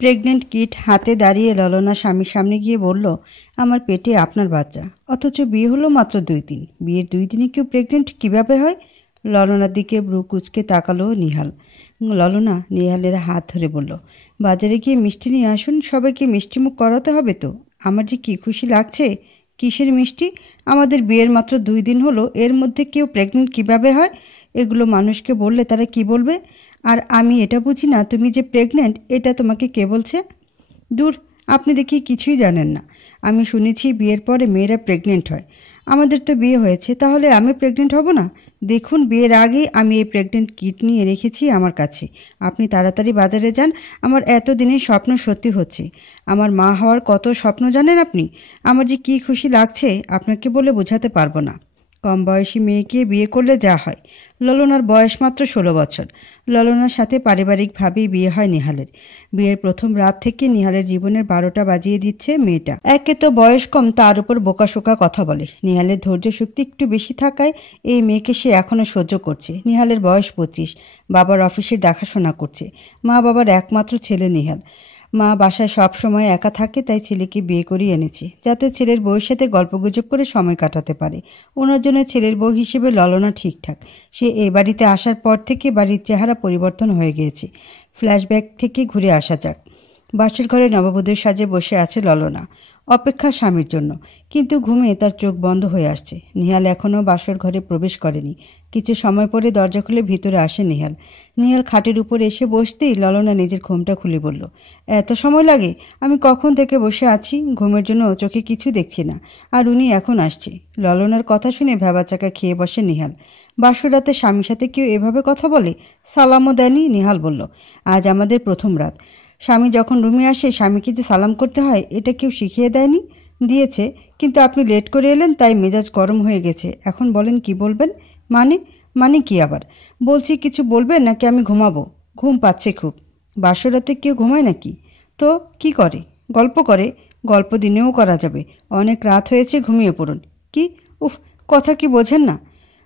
Pregnant kit হাতে দাঁড়িয়ে ললনা স্বামীর সামনে গিয়ে বলল, আমার পেটে আপনার বাচ্চা, অথচ বিয়ে হলো মাত্র 2 দিন। বিয়ের 2 দিনে কেউ প্রেগনেন্ট কিভাবে হয়? ললনার দিকে ব্রু কুচকে তাকালো নিহাল। ললনা নিহালের হাত ধরে বলল, বাজারে গিয়ে মিষ্টি নিয়ে আসুন, সবাইকে মিষ্টিমুখ করাতে হবে তো। আমার যে কী খুশি লাগছে। কিসের মিষ্টি? আমাদের বিয়ের মাত্র 2 দিন হলো, এর মধ্যে কেউ প্রেগনেন্ট কিভাবে হয়? এগুলো মানুষকে বললে তারা কি বলবে? আর আমি এটা বুঝি না, তুমি যে প্রেগনেন্ট এটা তোমাকে কে বলছে? দূর, আপনি দেখি কিছুই জানেন না। আমি শুনেছি বিয়ের পরে মেয়েরা প্রেগনেন্ট হয়। আমাদের তো বিয়ে হয়েছে, তাহলে আমি প্রেগনেন্ট হব না? দেখুন, বিয়ের আগেই আমি এই প্রেগনেন্ট কিট নিয়ে রেখেছি আমার কাছে। আপনি তাড়াতাড়ি বাজারে যান, আমার এতদিনের স্বপ্ন সত্যি হচ্ছে। আমার মা হওয়ার কত স্বপ্ন জানেন আপনি? আমার যে কী খুশি লাগছে আপনাকে বলে বোঝাতে পারবো না। কম বয়সী মেয়েকে বিয়ে করলে যা হয়। ললনার বয়স মাত্র 16 বছর। ললনার সাথে পারিবারিকভাবেই বিয়ে হয় নিহালের। বিয়ের প্রথম রাত থেকে নিহালের জীবনের 12টা বাজিয়ে দিচ্ছে মেয়েটা। একে তো বয়স কম, তার উপর বোকাশোকা কথা বলে। নিহালের ধৈর্য শক্তি একটু বেশি থাকায় এই মেয়েকে সে এখনও সহ্য করছে। নিহালের বয়স 25, বাবার অফিসে দেখাশোনা করছে। মা বাবার একমাত্র ছেলে নিহাল। মা বাসায় সব সময় একা থাকে, তাই ছেলেকে বিয়ে করিয়ে এনেছে যাতে ছেলের বউয়ের সাথে গল্পগুজব করে সময় কাটাতে পারে। ওনার জন্য ছেলের বউ হিসেবে ললনা ঠিকঠাক। সে এই বাড়িতে আসার পর থেকে বাড়ির চেহারা পরিবর্তন হয়ে গিয়েছে। ফ্ল্যাশব্যাক থেকে ঘুরে আসা যাক। বাসের ঘরে নববধূর সাজে বসে আছে ললনা, অপেক্ষা স্বামীর জন্য। কিন্তু ঘুমে তার চোখ বন্ধ হয়ে আসছে। নিহাল এখনও বাসর ঘরে প্রবেশ করেনি। কিছু সময় পরে দরজা খুলে ভিতরে আসে নিহাল। নিহাল খাটের উপর এসে বসতেই ললনা নিজের ঘুমটা খুলে বলল, এত সময় লাগে? আমি কখন থেকে বসে আছি, ঘুমের জন্য চোখে কিছু দেখছি না, আর উনি এখন আসছে। ললনার কথা শুনে ভ্যাবাচাকা খেয়ে বসে নিহাল। বাসর রাতে স্বামীর সাথে কেউ এভাবে কথা বলে? সালামও দেয়নি। নিহাল বলল, আজ আমাদের প্রথম রাত। স্বামী যখন রুমে আসে স্বামীকে যে সালাম করতে হয় এটা কেউ শিখিয়ে দেয়নি? দিয়েছে, কিন্তু আপনি লেট করে এলেন তাই মেজাজ গরম হয়ে গেছে। এখন বলেন কি বলবেন? মানে? মানে কি আবার? বলছি কিছু বলবেন নাকি আমি ঘুমাবো? ঘুম পাচ্ছে খুব। বাসর রাতে কেউ ঘুমায় নাকি? তো কি করে? গল্প করে। গল্প দিনেও করা যাবে। অনেক রাত হয়েছে, ঘুমিয়ে পড়ুন। কি? উফ, কথা কি বোঝেন না?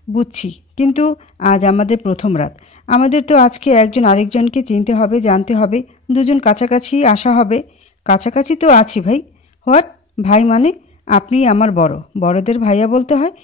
বুঝছি, কিন্তু আজ আমাদের প্রথম রাত। আমাদের তো আজকে একজন আরেকজনকে চিনতে হবে, জানতে হবে। দুজন কাছাকাছি আসা হবে। কাছাকাছি তো আছি ভাই। হোয়াট? ভাই মানে? আপনি আমার বড়, বড়দের ভাইয়া বলতে হয়।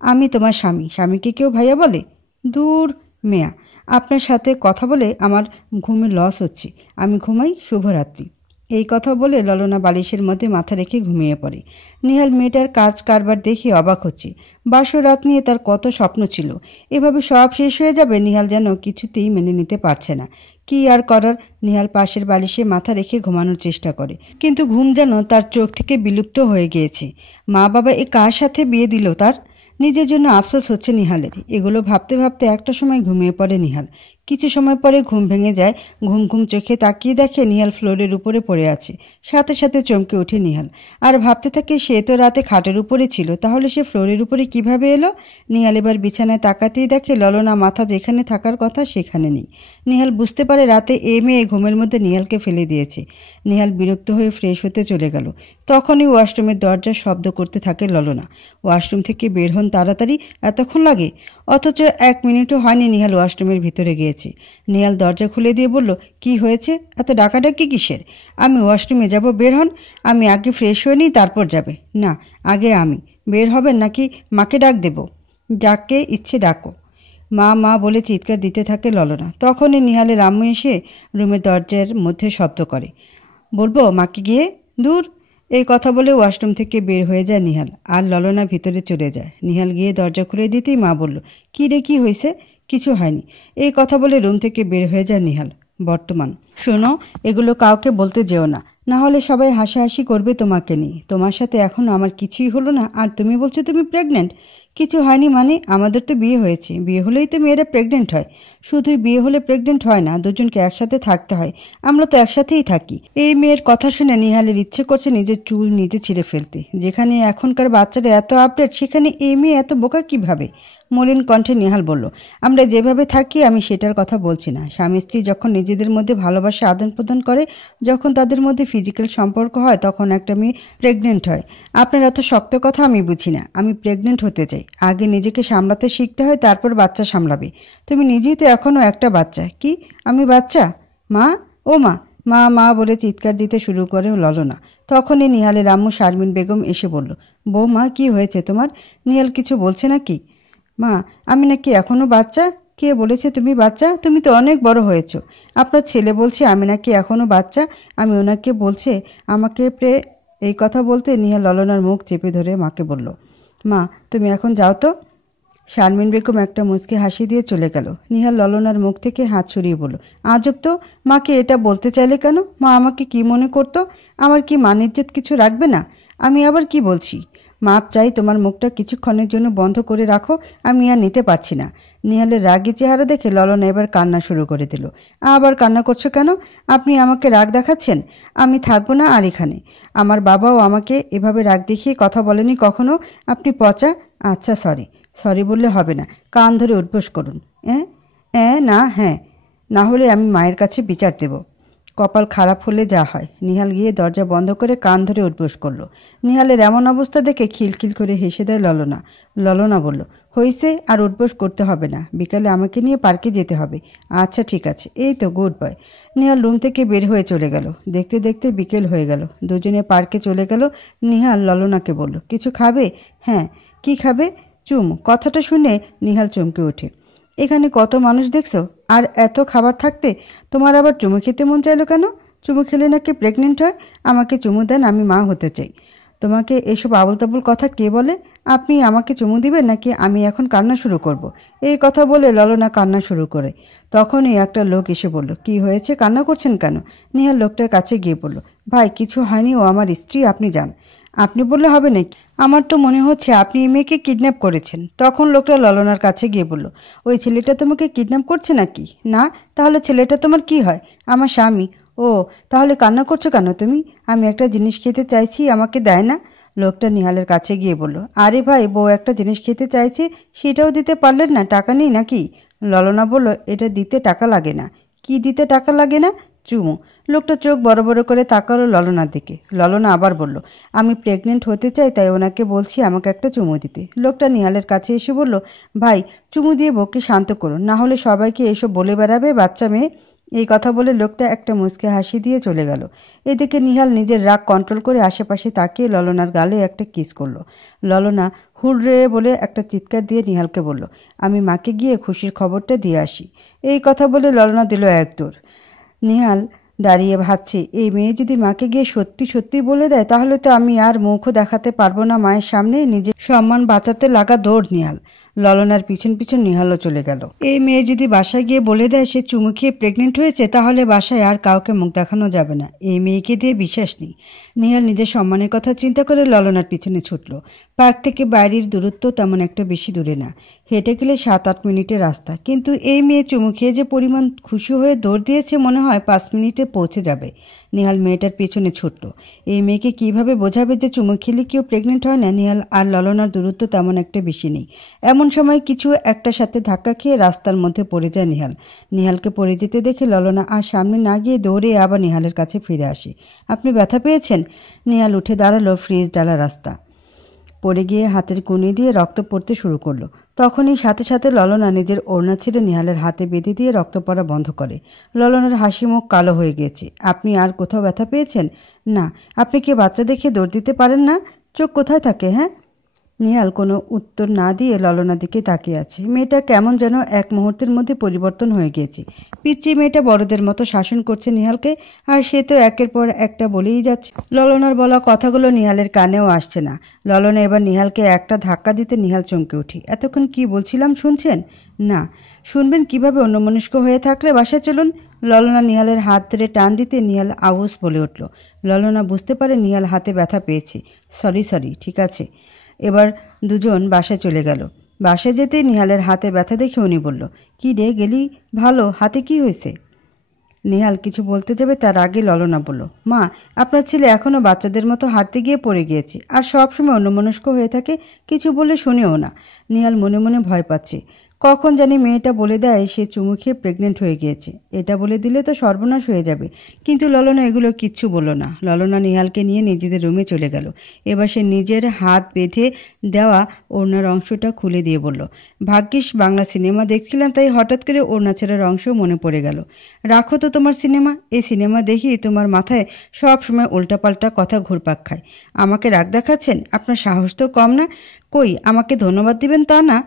আমি তোমার স্বামী, স্বামীকে কেউ ভাইয়া বলে? দূর মেয়া, আপনার সাথে কথা বলে আমার ঘুমের লস হচ্ছে। আমি ঘুমাই। শুভরাত্রি। এই কথা বলে ললনা বালিশের মধ্যে মাথা রেখে ঘুমিয়ে পড়ে। নিহাল মেয়েটার কাজ কারবার দেখে অবাক হচ্ছে। বাসর রাত নিয়ে তার কত স্বপ্ন ছিল, এভাবে সব শেষ হয়ে যাবে নিহাল যেন কিছুতেই মেনে নিতে পারছে না। কি আর করার, নিহাল পাশের বালিশে মাথা রেখে ঘুমানোর চেষ্টা করে, কিন্তু ঘুম যেন তার চোখ থেকে বিলুপ্ত হয়ে গিয়েছে। মা বাবা এ কার সাথে বিয়ে দিল তার? নিজের জন্য আফসোস হচ্ছে নিহালের। এগুলো ভাবতে ভাবতে একটা সময় ঘুমিয়ে পড়ে নিহাল। কিছু সময় পরে ঘুম ভেঙে যায়। ঘুম ঘুম চোখে তাকিয়ে দেখে নিহাল ফ্লোরের উপরে পড়ে আছে। সাথে সাথে চমকে ওঠে নিহাল, আর ভাবতে থাকে সে তো রাতে খাটের উপরে ছিল, তাহলে সে ফ্লোরের উপরে কিভাবে এলো? নিহাল এবার বিছানায় তাকাতেই দেখে ললনা মাথা যেখানে থাকার কথা সেখানে নেই। নিহাল বুঝতে পারে রাতে এ মেয়ে ঘুমের মধ্যে নিহালকে ফেলে দিয়েছে। নিহাল বিরক্ত হয়ে ফ্রেশ হতে চলে গেল। তখনই ওয়াশরুমের দরজার শব্দ করতে থাকে ললনা। ওয়াশরুম থেকে বের হন তাড়াতাড়ি, এতক্ষণ লাগে? অথচ 1 মিনিটও হয়নি নিহাল ওয়াশরুমের ভিতরে গিয়েছে। নিহাল দরজা খুলে দিয়ে বলল, কি হয়েছে? এত ডাকাডাকি কিসের? আমি ওয়াশরুমে যাব, বের হন। আমি আগে ফ্রেশ হয়ে নিই, তারপর যাবে। না, আগে আমি। বের হবেন নাকি মাকে ডাক দেব? যাকে ইচ্ছে ডাকো। মা মা বলে চিৎকার দিতে থাকে ললনা। তখনই নিহালের আম্মু এসে রুমের দরজার মধ্যে শব্দ করে। বলবো মাকে গিয়ে? দূর। এই কথা বলে ওয়াশরুম থেকে বের হয়ে যায় নিহাল, আর ললনা ভিতরে চলে যায়। নিহাল গিয়ে দরজা খুলে দিতেই মা বলল, কি রে, কি হয়েছে? কিছু হয়নি। এই কথা বলে রুম থেকে বের হয়ে যায় নিহাল। বর্তমান, শোনো, এগুলো কাউকে বলতে যেও না, না হলে সবাই হাসাহাসি করবে তোমাকে নিয়ে। তোমার সাথে এখনও আমার কিছুই হলো না, আর তুমি বলছো তুমি প্রেগনেন্ট। কিছু হয়নি মানে? আমাদের তো বিয়ে হয়েছে। বিয়ে হলেই তো মেয়েরা প্রেগনেন্ট হয়। শুধুই বিয়ে হলে প্রেগনেন্ট হয় না, দুজনকে একসাথে থাকতে হয়। আমরা তো একসাথেই থাকি। এই মেয়ের কথা শুনে নিহালের ইচ্ছে করছে নিজের চুল নিজে ছিঁড়ে ফেলতে। যেখানে এখনকার বাচ্চারা এত আপডেট, সেখানে এই মেয়ে এত বোকা কিভাবে? মলিন কণ্ঠে নিহাল বলল, আমরা যেভাবে থাকি আমি সেটার কথা বলছি না। স্বামী স্ত্রী যখন নিজেদের মধ্যে ভালোবাসা আদান প্রদান করে, যখন তাদের মধ্যে ফিজিক্যাল সম্পর্ক হয়, তখন একটা মেয়ে প্রেগনেন্ট হয়। আপনার এত শক্ত কথা আমি বুঝি না। আমি প্রেগনেন্ট হতে চাই। আগে নিজেকে সামলাতে শিখতে হয়, তারপর বাচ্চা সামলাবে। তুমি নিজেই তো এখনও একটা বাচ্চা। কি? আমি বাচ্চা? মা, ও মা, মা মা বলে চিৎকার দিতে শুরু করে ললনা। তখনই নিহালের আম্মু শারমিন বেগম এসে বলল, বৌমা কি হয়েছে তোমার? নিহাল কিছু বলছে নাকি? মা, আমি নাকি এখনও বাচ্চা? কে বলেছে তুমি বাচ্চা? তুমি তো অনেক বড় হয়েছো। আপনার ছেলে বলছে আমি নাকি এখনও বাচ্চা। আমি ওনাকে বলছে আমাকে এই কথা বলতে নিহাল ললনার মুখ চেপে ধরে মাকে বলল, মা তুমি এখন যাও তো। শারমিন বেগম একটা মুচকি হাসি দিয়ে চলে গেল। নিহাল ললনার মুখ থেকে হাত সরিয়ে বলল, আজব তো, মাকে এটা বলতে চাইলে কেন? মা আমাকে কি মনে করতো? আমার কি মান ইজ্জত কিছু রাখবে না? আমি আবার কি বলছি? মাপ চাই, তোমার মুখটা কিছুক্ষণের জন্য বন্ধ করে রাখো, আমি আর নিতে পারছি না। নিহালের রাগী চেহারা দেখে ললনা এবার কান্না শুরু করে দিল। আবার কান্না করছো কেন? আপনি আমাকে রাগ দেখাচ্ছেন? আমি থাকবো না আর এখানে। আমার বাবাও আমাকে এভাবে রাগ দেখিয়ে কথা বলেনি কখনো। আপনি পচা। আচ্ছা সরি। সরি বললে হবে না, কান ধরে উঠবোস করুন। না হ্যাঁ, না হলে আমি মায়ের কাছে বিচার দেব। কপাল খারাপ হলে যা হয়। নিহাল গিয়ে দরজা বন্ধ করে কান ধরে উঠবোস করল। নিহালের এমন অবস্থা দেখে খিলখিল করে হেসে দেয় ললনা। ললনা বলল, হইছে, আর উঠবোস করতে হবে না, বিকালে আমাকে নিয়ে পার্কে যেতে হবে। আচ্ছা ঠিক আছে, এই তো গুড বয়। নিহাল রুম থেকে বের হয়ে চলে গেল। দেখতে দেখতে বিকেল হয়ে গেল। দুজনে পার্কে চলে গেল। নিহাল ললনাকে বলল, কিছু খাবে? হ্যাঁ। কি খাবে? চুমু। কথাটা শুনে নিহাল চমকে ওঠে। এখানে কত মানুষ দেখছো, আর এত খাবার থাকতে তোমার আবার চুমু খেতে মন চাইলো কেন? চুমু খেলে নাকি প্রেগনেন্ট হয়? আমাকে চুমু দেন, আমি মা হতে চাই। তোমাকে এসব আবল তাবল কথা কে বলে? আপনি আমাকে চুমু দিবেন নাকি আমি এখন কান্না শুরু করব? এই কথা বলে ললনা কান্না শুরু করে। তখনই একটা লোক এসে বলল, কি হয়েছে, কান্না করছেন কেন? নিহাল লোকটার কাছে গিয়ে বলল, ভাই কিছু হয়নি, ও আমার স্ত্রী, আপনি যান। আপনি বললে হবে নাকি? আমার তো মনে হচ্ছে আপনি এই মেয়েকে কিডন্যাপ করেছেন। তখন লোকটা ললনার কাছে গিয়ে বলল, ওই ছেলেটা তোমাকে কিডন্যাপ করছে নাকি? না। তাহলে ছেলেটা তোমার কি হয়? আমার স্বামী। ও, তাহলে কান্না করছো কেন তুমি? আমি একটা জিনিস খেতে চাইছি, আমাকে দেয় না। লোকটা নিহালের কাছে গিয়ে বলল, আরে ভাই, বউ একটা জিনিস খেতে চাইছে, সেটাও দিতে পারলেন না? টাকা নেই নাকি? ললনা বলল, এটা দিতে টাকা লাগে না। কি দিতে টাকা লাগে না? চুমু। লোকটা চোখ বড় বড় করে তাকালো ললনার দিকে। ললনা আবার বলল, আমি প্রেগনেন্ট হতে চাই, তাই ওনাকে বলছি আমাকে একটা চুমু দিতে। লোকটা নিহালের কাছে এসে বলল, ভাই চুমু দিয়ে বউকে শান্ত করুন, না হলে সবাইকে এসব বলে বেড়াবে বাচ্চা মেয়ে। এই কথা বলে লোকটা একটা মুচকে হাসি দিয়ে চলে গেল। এদিকে নিহাল নিজের রাগ কন্ট্রোল করে আশেপাশে তাকিয়ে ললনার গালে একটা কিস করলো। ললনা হুড়রে বলে একটা চিৎকার দিয়ে নিহালকে বলল, আমি মাকে গিয়ে খুশির খবরটা দিয়ে আসি। এই কথা বলে ললনা দিল এক দৌড়। নিহাল দাঁড়িয়ে ভাবছে, এই মেয়ে যদি মাকে গিয়ে সত্যি সত্যি বলে দেয় তাহলে তো আমি আর মুখও দেখাতে পারবো না মায়ের সামনে। নিজের সম্মান বাঁচাতে লাগা দৌড় নিহাল। ললনার পিছন পিছন নিহালও চলে গেল। এই মেয়ে যদি বাসায় গিয়ে বলে দেয় সে চুমু খেয়ে প্রেগনেন্ট হয়েছে, তাহলে বাসায় আর কাউকে মুখ দেখানো যাবে না। এই মেয়েকে দিয়ে বিশ্বাস নেই। নিহাল নিজের সম্মানের কথা চিন্তা করে ললনার পিছনে ছুটল। পার্ক থেকে বাইরের দূরত্ব তেমন একটা বেশি দূরে না, হেঁটে গেলে 7-8 মিনিটের রাস্তা। কিন্তু এই মেয়ে চুমু খেয়ে যে পরিমাণ খুশি হয়ে দৌড় দিয়েছে, মনে হয় 5 মিনিটে পৌঁছে যাবে। নিহাল মেয়েটার পেছনে ছুটল। এই মেয়েকে কিভাবে বোঝাবে যে চুমু খেলে কেউ প্রেগনেন্ট হয় না? নিহাল আর ললনার দূরত্ব তেমন একটা বেশি নেই। এমন সময় কিছু একটার সাথে ধাক্কা খেয়ে রাস্তার মধ্যে পড়ে যায় নিহাল। নিহালকে পড়ে যেতে দেখে ললনা আর সামনে না গিয়ে দৌড়ে আবার নিহালের কাছে ফিরে আসে। আপনি ব্যথা পেয়েছেন? নিহাল উঠে দাঁড়ালো। ফ্রিজ ডালা রাস্তা, পড়ে গিয়ে হাতের কুনি দিয়ে রক্ত পড়তে শুরু করলো। তখনই সাথে সাথে ললনা নিজের ওড়না ছিঁড়ে নিহালের হাতে বেঁধে দিয়ে রক্ত পড়া বন্ধ করে। ললনার হাসি মুখ কালো হয়ে গিয়েছে। আপনি আর কোথাও ব্যথা পেয়েছেন? না। আপনি কি বাচ্চা দেখে দৌড় দিতে পারেন না? চোখ কোথায় থাকে? হ্যাঁ। নিহাল কোনো উত্তর না দিয়ে ললনার দিকে তাকিয়ে আছে। মেয়েটা কেমন যেন এক মুহূর্তের মধ্যে পরিবর্তন হয়ে গিয়েছে। পিচ্চি মেয়েটা বড়দের মতো শাসন করছে নিহালকে, আর সে তো একের পর একটা বলেই যাচ্ছে। ললনার বলা কথাগুলো নিহালের কানেও আসছে না। ললনা এবার নিহালকে একটা ধাক্কা দিতে নিহাল চমকে উঠি। এতক্ষণ কি বলছিলাম শুনছেন? না। শুনবেন কিভাবে? অন্যমনস্ক হয়ে থাকলে বাসায় চলুন। ললনা নিহালের হাত ধরে টান দিতে নিহাল আউস বলে উঠল। ললনা বুঝতে পারে নিহাল হাতে ব্যথা পেয়েছে। সরি, ঠিক আছে। এবার দুজন বাসায় চলে গেল। বাসায় যেতেই নিহালের হাতে ব্যথা দেখে উনি বলল, কি রে, গেলি ভালো, হাতে কি হয়েছে? নিহাল কিছু বলতে যাবে তার আগে ললনা বলল, মা আপনার ছেলে এখনও বাচ্চাদের মতো হাঁটতে গিয়ে পড়ে গিয়েছে, আর সবসময় অন্যমনস্ক হয়ে থাকে, কিছু বলে শুনেও না। নিহাল মনে মনে ভয় পাচ্ছে। কখন জানি মেয়েটা বলে দেয় সে চুমু খেয়ে প্রেগনেন্ট হয়ে গিয়েছে। এটা বলে দিলে তো সর্বনাশ হয়ে যাবে। কিন্তু ললনা এগুলো কিচ্ছু বলল না। ললনা নিহালকে নিয়ে নিজেদের রুমে চলে গেল। এবার সে নিজের হাত বেঁধে দেওয়া ওড়নার অংশটা খুলে দিয়ে বলল, ভাগ্যিস বাংলা সিনেমা দেখছিলাম, তাই হঠাৎ করে ওড়না ছেঁড়ার অংশ মনে পড়ে গেল। রাখো তো তোমার সিনেমা। এই সিনেমা দেখি তোমার মাথায় সব সময় উল্টাপাল্টা কথা ঘুরপাক খায়। আমাকে রাগ দেখাচ্ছেন? আপনার সাহস তো কম না। কই, আমাকে ধন্যবাদ দিবেন তা না।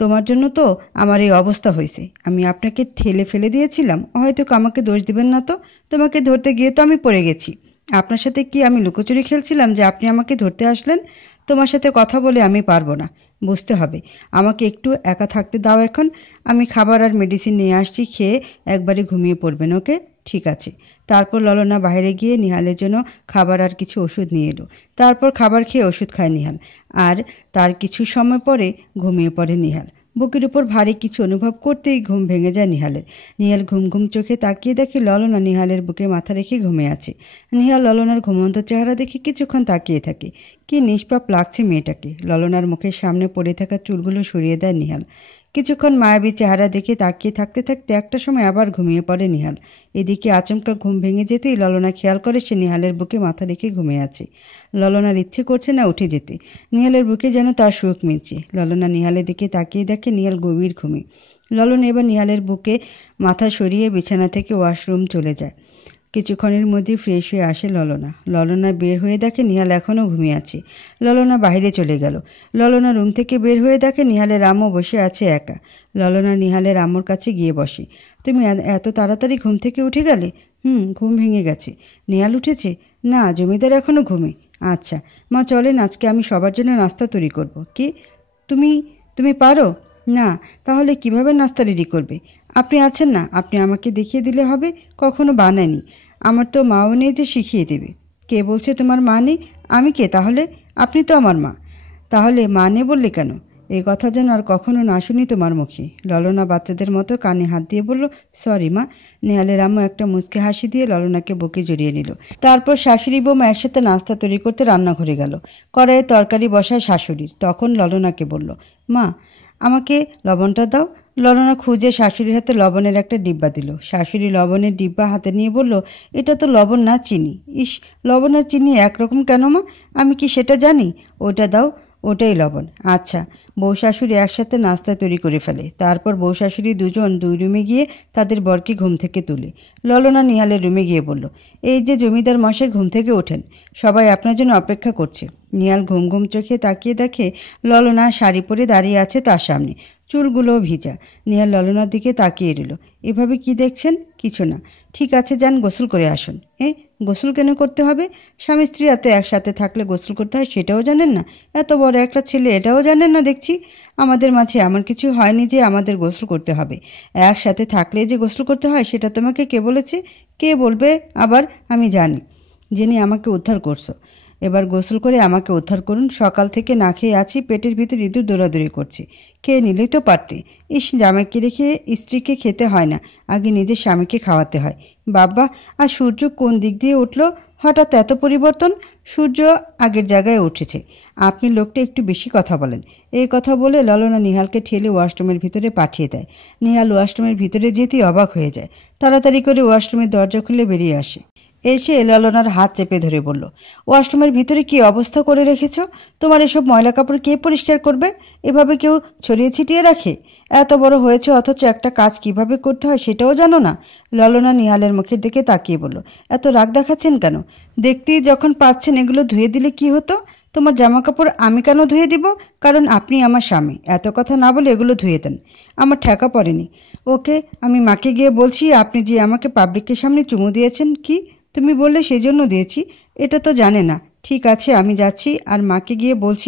তোমার জন্য তো আমার এই অবস্থা হয়েছে। আমি আপনাকে ঠেলে ফেলে দিয়েছিলাম, হয়তো আমাকে দোষ দিবেন না তো। তোমাকে ধরতে গিয়ে তো আমি পড়ে গেছি। আপনার সাথে কি আমি লুকোচুরি খেলছিলাম যে আপনি আমাকে ধরতে আসলেন? তোমার সাথে কথা বলে আমি পারবো না। বুঝতে হবে। আমাকে একটু একা থাকতে দাও এখন। আমি খাবার আর মেডিসিন নিয়ে আসছি, খেয়ে একবারে ঘুমিয়ে পড়বেন, ওকে? ঠিক আছে। তারপর ললনা বাইরে গিয়ে নিহালের জন্য খাবার আর কিছু ওষুধ নিয়ে এলো। তারপর খাবার খেয়ে ওষুধ খায় নিহাল। আর তার কিছু সময় পরে ঘুমিয়ে পড়ে নিহাল। বুকের উপর ভারী কিছু অনুভব করতেই ঘুম ভেঙে যায় নিহালের। নিহাল ঘুম ঘুম চোখে তাকিয়ে দেখে ললনা নিহালের বুকে মাথা রেখে ঘুমিয়ে আছে। নিহাল ললনার ঘুমন্ত চেহারা দেখে কিছুক্ষণ তাকিয়ে থাকে। কি নিষ্পাপ লাগছে মেয়েটাকে। ললনার মুখের সামনে পড়ে থাকা চুলগুলো সরিয়ে দেয় নিহাল। কিছুক্ষণ মায়াবী চেহারা দেখে তাকিয়ে থাকতে থাকতে একটা সময় আবার ঘুমিয়ে পড়ে নিহাল। এদিকে আচমকা ঘুম ভেঙে যেতেই ললনা খেয়াল করে সে নিহালের বুকে মাথা রেখে ঘুমিয়ে আছে। ললনার ইচ্ছে করছে না উঠে যেতে। নিহালের বুকে যেন তার সুখ মিলছে। ললনা নিহালের দিকে তাকিয়ে দেখে নিহাল গভীর ঘুমে। ললনা এবার নিহালের বুকে মাথা সরিয়ে বিছানা থেকে ওয়াশরুম চলে যায়। কিছুক্ষণের মধ্যে ফ্রেশ হয়ে আসে ললনা। ললনা বের হয়ে দেখে নিহাল এখনও ঘুমিয়ে আছে। ললনা বাইরে চলে গেল। ললনা রুম থেকে বের হয়ে দেখে নিহালের আম্মু বসে আছে একা। ললনা নিহালের আম্মুর কাছে গিয়ে বসে। তুমি এত তাড়াতাড়ি ঘুম থেকে উঠে গেলে? ঘুম ভেঙে গেছে। নিহাল উঠেছে? না, জমিদার এখনও ঘুমে। আচ্ছা মা, চলেন আজকে আমি সবার জন্য নাস্তা তৈরি করব। কি, তুমি তুমি পারো? না, তাহলে কিভাবে নাস্তা রেডি করবে? আপনি আছেন না, আপনি আমাকে দেখিয়ে দিলে হবে। কখনো বানায়নি। আমার তো মাও নেই যে শিখিয়ে দেবে। কে বলছে তোমার মা নেই? আমি কে তাহলে? আপনি তো আমার মা। তাহলে মা নেই বললে কেন? এই কথা যেন আর কখনো না শুনি তোমার মুখে। ললনা বাচ্চাদের মতো কানে হাত দিয়ে বলল, সরি মা। নেহালের আম্মু একটা মুচকে হাসি দিয়ে ললনাকে বুকে জড়িয়ে নিল। তারপর শাশুড়ি বৌমা একসাথে নাস্তা তৈরি করতে রান্নাঘরে গেল। কড়াইয়ে তরকারি বসায় শাশুড়ির। তখন ললনাকে বলল, মা আমাকে লবণটা দাও। ললনা খুঁজে শাশুড়ির হাতে লবণের একটা ডিব্বা দিল। শাশুড়ি লবণের ডিব্বা হাতে নিয়ে বলল, এটা তো লবণ না, চিনি। ইস, লবণ আর চিনি একরকম কেন মা? আমি কি সেটা জানি? ওটা দাও, ওটাই লবণ। আচ্ছা। বউ শাশুড়ি একসাথে নাস্তা তৈরি করে ফেলে। তারপর বউ শাশুড়ি দুজন দুই রুমে গিয়ে তাদের বরকে ঘুম থেকে তুলে। ললনা নিহালের রুমে গিয়ে বলল, এই যে জমিদার মশাই ঘুম থেকে ওঠেন, সবাই আপনার জন্য অপেক্ষা করছে। নিহাল ঘুম ঘুম চোখে তাকিয়ে দেখে ললনা শাড়ি পরে দাঁড়িয়ে আছে তার সামনে, চুলগুলোও ভিজা। নিহাল ললনার দিকে তাকিয়ে রইল। এভাবে কি দেখছেন? কিছু না। ঠিক আছে, যান গোসল করে আসুন। গোসল কেন করতে হবে? স্বামী স্ত্রী এতে একসাথে থাকলে গোসল করতে হয়, সেটাও জানেন না? এত বড় একটা ছেলে, এটাও জানেন না দেখছি। আমাদের মাঝে এমন কিছু হয়নি যে আমাদের গোসল করতে হবে। একসাথে থাকলে যে গোসল করতে হয় সেটা তোমাকে কে বলেছে? কে বলবে আবার? আমি জানি, জেনে আমাকে উদ্ধার করছো। এবার গোসল করে আমাকে উদ্ধার করুন। সকাল থেকে না খেয়ে আছি, পেটের ভিতর ইঁদুর দৌড়াদৌড়ি করছে। খেয়ে নিলেই তো পারতে। ইস, জামাইকে রেখে স্ত্রীকে খেতে হয় না, আগে নিজের স্বামীকে খাওয়াতে হয়। বাবা, আর সূর্য কোন দিক দিয়ে উঠল? হঠাৎ এত পরিবর্তন? সূর্য আগের জায়গায় উঠেছে। আপনি লোকটা একটু বেশি কথা বলেন। এই কথা বলে ললনা নিহালকে ঠেলে ওয়াশরুমের ভিতরে পাঠিয়ে দেয়। নিহাল ওয়াশরুমের ভিতরে যেতেই অবাক হয়ে যায়। তাড়াতাড়ি করে ওয়াশরুমের দরজা খুলে বেরিয়ে আসে। এসে ললনার হাত চেপে ধরে বলল, ওয়াশরুমের ভিতরে কি অবস্থা করে রেখেছ? তোমার এসব ময়লা কাপড় কে পরিষ্কার করবে? এভাবে কেউ ছড়িয়ে ছিটিয়ে রাখে? এত বড় হয়েছে অথচ একটা কাজ কিভাবে করতে হয় সেটাও জানো না? ললনা নিহালের মুখের দিকে তাকিয়ে বলল, এত রাগ দেখাচ্ছেন কেন? দেখতেই যখন পাচ্ছেন এগুলো ধুয়ে দিলে কি হতো? তোমার জামা কাপড় আমি কেন ধুয়ে দিব? কারণ আপনি আমার স্বামী। এত কথা না বলে এগুলো ধুয়ে দেন। আমার ঠেকা পড়েনি। ওকে, আমি মাকে গিয়ে বলছি আপনি যে আমাকে পাবলিকের সামনে চুমু দিয়েছেন। কি? তুমি বললে সেজন্য দিয়েছি? এটা তো জানে না। ঠিক আছে, আমি যাচ্ছি আর মাকে গিয়ে বলছি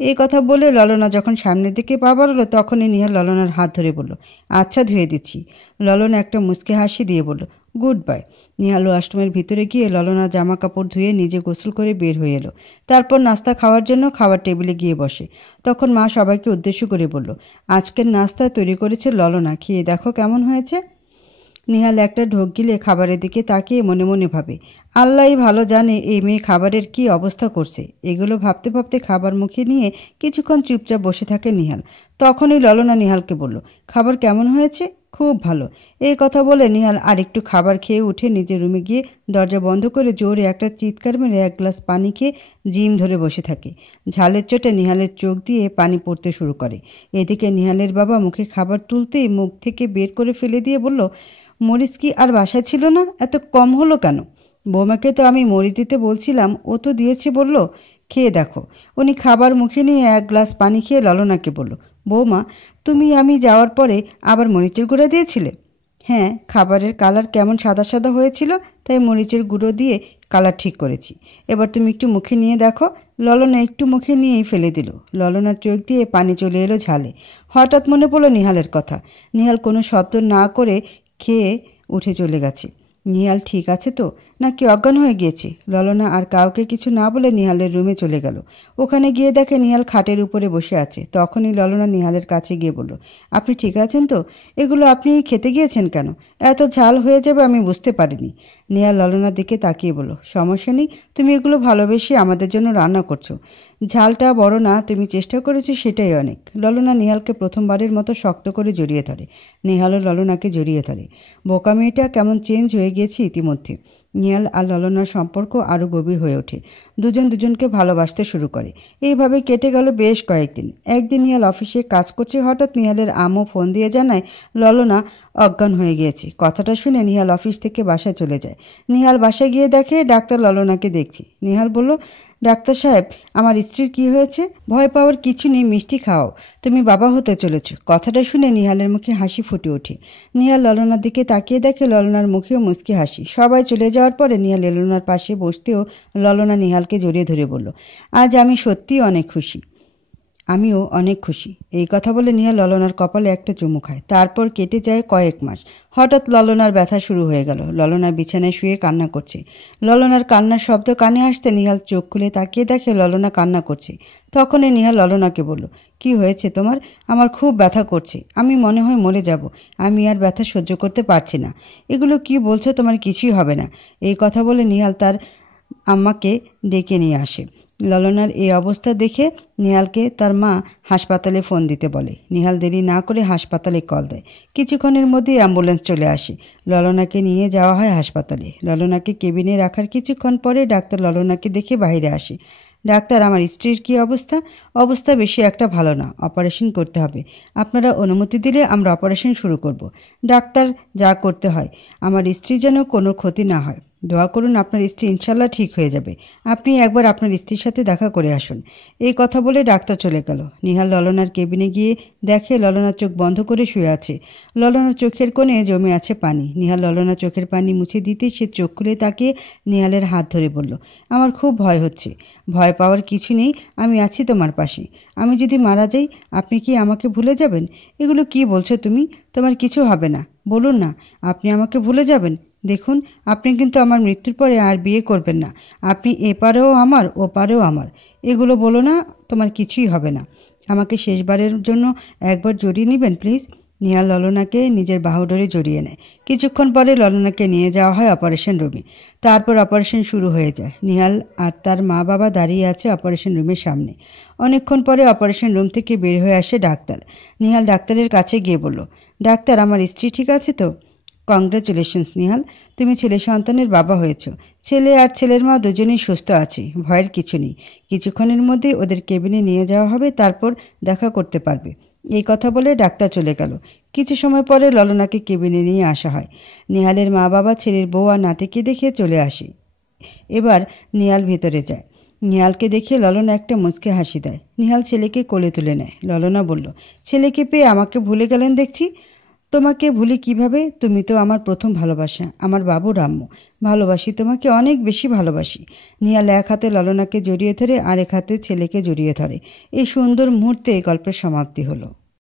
এই কথা বলে ললনা যখন সামনের দিকে পা বাড়ালো তখনই নিহাল ললনার হাত ধরে বলল, আচ্ছা ধুয়ে দিচ্ছি। ললনা একটা মুচকে হাসি দিয়ে বলল, গুড বাই। নিহাল ওয়াশরুমের ভিতরে গিয়ে ললনা জামা কাপড় ধুয়ে নিজে গোসল করে বের হয়ে এলো। তারপর নাস্তা খাওয়ার জন্য খাবার টেবিলে গিয়ে বসে। তখন মা সবাইকে উদ্দেশ্য করে বলল, আজকের নাস্তা তৈরি করেছে ললনা, খেয়ে দেখো কেমন হয়েছে। নিহাল একটা ঢোক গিলে খাবারের দিকে তাকিয়ে মনে মনে ভাবে, আল্লাহই ভালো জানে এই মেয়ে খাবারের কি অবস্থা করছে। এগুলো ভাবতে ভাবতে খাবার মুখে নিয়ে কিছুক্ষণ চুপচাপ বসে থাকে নিহাল। তখনই ললনা নিহালকে বলল, খাবার কেমন হয়েছে? খুব ভালো। এই কথা বলে নিহাল আরেকটু খাবার খেয়ে উঠে নিজের রুমে গিয়ে দরজা বন্ধ করে জোরে একটা চিৎকার মেরে এক গ্লাস পানি খেয়ে জিম ধরে বসে থাকে। ঝালের চোটে নিহালের চোখ দিয়ে পানি পড়তে শুরু করে। এদিকে নিহালের বাবা মুখে খাবার তুলতেই মুখ থেকে বের করে ফেলে দিয়ে বলল, মরিচ কি আর বাসায় ছিল না? এত কম হলো কেন? বৌমাকে তো আমি মরিচ দিতে বলছিলাম, ও তো দিয়েছে বলল। খেয়ে দেখো। উনি খাবার মুখে নিয়ে এক গ্লাস পানি খেয়ে ললনাকে বলল, বৌমা, তুমি আমি যাওয়ার পরে আবার মরিচের গুঁড়া দিয়েছিলে? হ্যাঁ, খাবারের কালার কেমন সাদা সাদা হয়েছিল, তাই মরিচের গুঁড়ো দিয়ে কালার ঠিক করেছি। এবার তুমি একটু মুখে নিয়ে দেখো। ললনা একটু মুখে নিয়েই ফেলে দিল। ললনার চোখ দিয়ে পানি চলে এলো ঝালে। হঠাৎ মনে পড়ল নিহালের কথা। নিহাল কোনো শব্দ না করে খেয়ে উঠে চলে গেছে। নিহাল ঠিক আছে তো, নাকি অজ্ঞান হয়ে গিয়েছে? ললনা আর কাউকে কিছু না বলে নিহালের রুমে চলে গেল। ওখানে গিয়ে দেখে নিহাল খাটের উপরে বসে আছে। তখনই ললনা নিহালের কাছে গিয়ে বলল, আপনি ঠিক আছেন তো? এগুলো আপনি খেতে গিয়েছেন কেন? এত ঝাল হয়ে যাবে আমি বুঝতে পারিনি। নিহাল ললনার দিকে তাকিয়ে বলল, সমস্যা নেই, তুমি এগুলো ভালোবেসে আমাদের জন্য রান্না করছো। ঝালটা বড় না, তুমি চেষ্টা করেছো সেটাই অনেক। ললনা নিহালকে প্রথমবারের মতো শক্ত করে জড়িয়ে ধরে। নিহালও ললনাকে জড়িয়ে ধরে। বোকা মেয়েটা কেমন চেঞ্জ হয়ে গিয়েছে ইতিমধ্যে। নিহাল আর ললনার সম্পর্ক আরও গভীর হয়ে ওঠে। দুজন দুজনকে ভালোবাসতে শুরু করে। এইভাবে কেটে গেল বেশ কয়েকদিন। একদিন নিহাল অফিসে কাজ করছে, হঠাৎ নিহালের আম্মু ফোন দিয়ে জানায় ললনা অজ্ঞান হয়ে গিয়েছে। কথাটা শুনে নিহাল অফিস থেকে বাসায় চলে যায়। নিহাল বাসায় গিয়ে দেখে ডাক্তার ললনাকে দেখছে। নিহাল বলল, ডাক্তার সাহেব, আমার স্ত্রীর কি হয়েছে? ভয় পাওয়ার কিছু নেই, মিষ্টি খাও, তুমি বাবা হতে চলেছ। কথাটা শুনে নিহালের মুখে হাসি ফুটে ওঠে। নিহাল ললনার দিকে তাকিয়ে দেখে ললনার মুখেও মুচকি হাসি। সবাই চলে যাওয়ার পরে নিহাল ললনার পাশে বসতেও ললনা নিহালকে জড়িয়ে ধরে বলল, আজ আমি সত্যিই অনেক খুশি। আমিও অনেক খুশি। এই কথা বলে নিহাল ললনার কপালে একটা চুমু খায়। তারপর কেটে যায় কয়েক মাস। হঠাৎ ললনার ব্যথা শুরু হয়ে গেল। ললনা বিছানায় শুয়ে কান্না করছে। ললনার কান্নার শব্দ কানে আসতে নিহাল চোখ খুলে তাকিয়ে দেখে ললনা কান্না করছে। তখনই নিহাল ললনাকে বলল, কি হয়েছে তোমার? আমার খুব ব্যথা করছে, আমি মনে হয় মরে যাব। আমি আর ব্যথা সহ্য করতে পারছি না। এগুলো কি বলছো? তোমার কিছুই হবে না। এই কথা বলে নিহাল তার আম্মাকে ডেকে নিয়ে আসে। ললনার এই অবস্থা দেখে নিহালকে তার মা হাসপাতালে ফোন দিতে বলে। নিহাল দেরি না করে হাসপাতালে কল দেয়। কিছুক্ষণের মধ্যেই অ্যাম্বুলেন্স চলে আসে। ললনাকে নিয়ে যাওয়া হয় হাসপাতালে। ললনাকে কেবিনে রাখার কিছুক্ষণ পরে ডাক্তার ললনাকে দেখে বাইরে আসে। ডাক্তার, আমার স্ত্রীর কী অবস্থা? অবস্থা বেশি একটা ভালো না, অপারেশন করতে হবে। আপনারা অনুমতি দিলে আমরা অপারেশন শুরু করব। ডাক্তার, যা করতে হয়, আমার স্ত্রী যেন কোনো ক্ষতি না হয়। দোয়া করুন, আপনার স্ত্রী ইনশাল্লাহ ঠিক হয়ে যাবে। আপনি একবার আপনার স্ত্রীর সাথে দেখা করে আসুন। এই কথা বলে ডাক্তার চলে গেল। নিহাল ললনার কেবিনে গিয়ে দেখে ললনার চোখ বন্ধ করে শুয়ে আছে। ললনার চোখের কোণে জমে আছে পানি। নিহাল ললনার চোখের পানি মুছে দিতে সে চোখ খুলে তাকিয়ে নিহালের হাত ধরে বলল, আমার খুব ভয় হচ্ছে। ভয় পাওয়ার কিছু নেই, আমি আছি তোমার পাশে। আমি যদি মারা যাই, আপনি কি আমাকে ভুলে যাবেন? এগুলো কি বলছো তুমি? তোমার কিছু হবে না, বলুন না, আপনি আমাকে ভুলে যাবেন। দেখুন, আপনি কিন্তু আমার মৃত্যুর পরে আর বিয়ে করবেন না। আপনি এপারেও আমার, ওপারেও আমার। এগুলো বলো না, তোমার কিছুই হবে না। আমাকে শেষবারের জন্য একবার জড়িয়ে নেবেন প্লিজ। নিহাল ললনাকে নিজের বাহুডোরে জড়িয়ে নেয়। কিছুক্ষণ পরে ললনাকে নিয়ে যাওয়া হয় অপারেশন রুমে। তারপর অপারেশন শুরু হয়ে যায়। নিহাল আর তার মা বাবা দাঁড়িয়ে আছে অপারেশন রুমের সামনে। অনেকক্ষণ পরে অপারেশন রুম থেকে বের হয়ে আসে ডাক্তার। নিহাল ডাক্তারের কাছে গিয়ে বলল, ডাক্তার, আমার স্ত্রী ঠিক আছে তো? কংগ্রাচুলেশনস নিহাল, তুমি ছেলে সন্তানের বাবা হয়েছ। ছেলে আর ছেলের মা দুজনেই সুস্থ আছে, ভয়ের কিছু নেই। কিছুক্ষণের মধ্যেই ওদের কেবিনে নিয়ে যাওয়া হবে, তারপর দেখা করতে পারবে। এই কথা বলে ডাক্তার চলে গেল। কিছু সময় পরে ললনাকে কেবিনে নিয়ে আসা হয়। নিহালের মা বাবা ছেলের বউ আর নাতিকে দেখে চলে আসে। এবার নিহাল ভিতরে যায়। নিহালকে দেখে ললনা একটা মুচকে হাসি দেয়। নিহাল ছেলেকে কোলে তুলে নেয়। ললনা বলল, ছেলেকে পেয়ে আমাকে ভুলে গেলেন দেখছি। তোমাকে ভুলি কিভাবে? তুমি তো আমার প্রথম ভালোবাসা, আমার বাবু রাম্মু। ভালোবাসি তোমাকে, অনেক বেশি ভালোবাসি। নিহাল এক হাতে ললনাকে জড়িয়ে ধরে আর এক হাতে ছেলেকে জড়িয়ে ধরে। এই সুন্দর মুহূর্তে গল্পের সমাপ্তি হলো।